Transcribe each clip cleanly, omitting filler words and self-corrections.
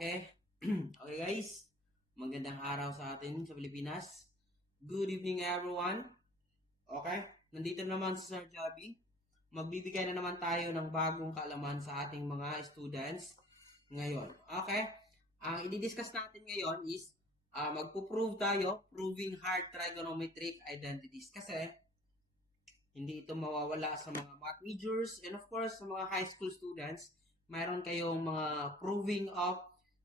Okay. Okay guys, magandang araw sa atin sa Pilipinas. Good evening everyone. Okay, nandito naman si Sir Javi. Magbibigay na naman tayo ng bagong kaalaman sa ating mga students ngayon. Okay, ang i-discuss natin ngayon is magpo-prove tayo, proving hard trigonometric identities. Kasi hindi ito mawawala sa mga math majors and of course sa mga high school students. Mayroon kayong mga proving of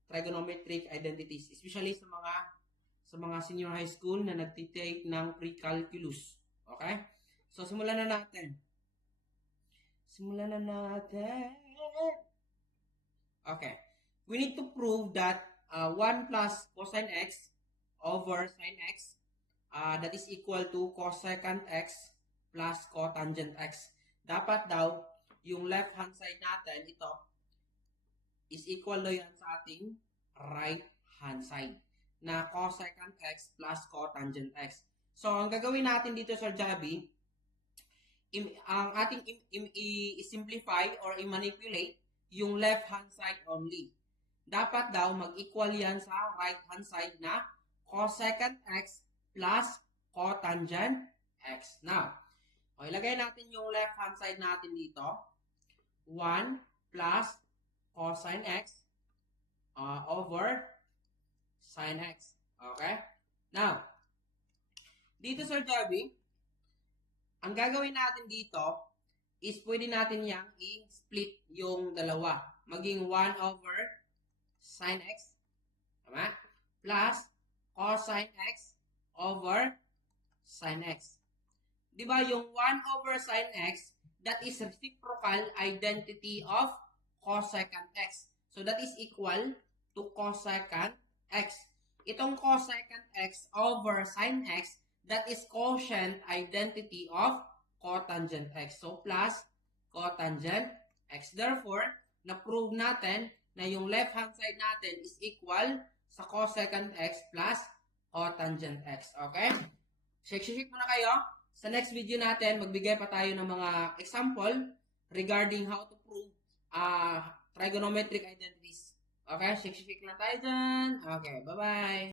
trigonometric identities, especially sa mga senior high school na nagtitake ng pre-calculus. Okay? So simulan na natin. Okay. We need to prove that 1 plus cosine x over sine x that is equal to cosecant x plus cotangent x. Dapat daw yung left hand side natin ito is equal daw yan sa ating right hand side na cosecant x plus cotangent x. So, ang gagawin natin dito, Sir Javi, ang ating i-simplify or i-manipulate yung left hand side only. Dapat daw mag-equal yan sa right hand side na cosecant x plus cotangent x. Now, ilagay natin yung left hand side natin dito. 1 plus cosine x over sine x. Okay? Now, dito Sir Javi, ang gagawin natin dito is pwede natin yang i-split yung dalawa. Maging 1 over sine x. Tama? Plus cosine x over sine x. Diba yung 1 over sine x, that is reciprocal identity of cosecant x. So that is equal to cosecant x. Itong cosecant x over sine x, that is quotient identity of cotangent x. So plus cotangent x. Therefore, na-prove natin na yung left hand side natin is equal sa cosecant x plus cotangent x. Okay? Shake muna kayo. Sa next video natin, magbigay pa tayo ng mga example regarding how to prove trigonometric identities. Okay? Shake na tayo dyan. Okay, bye-bye.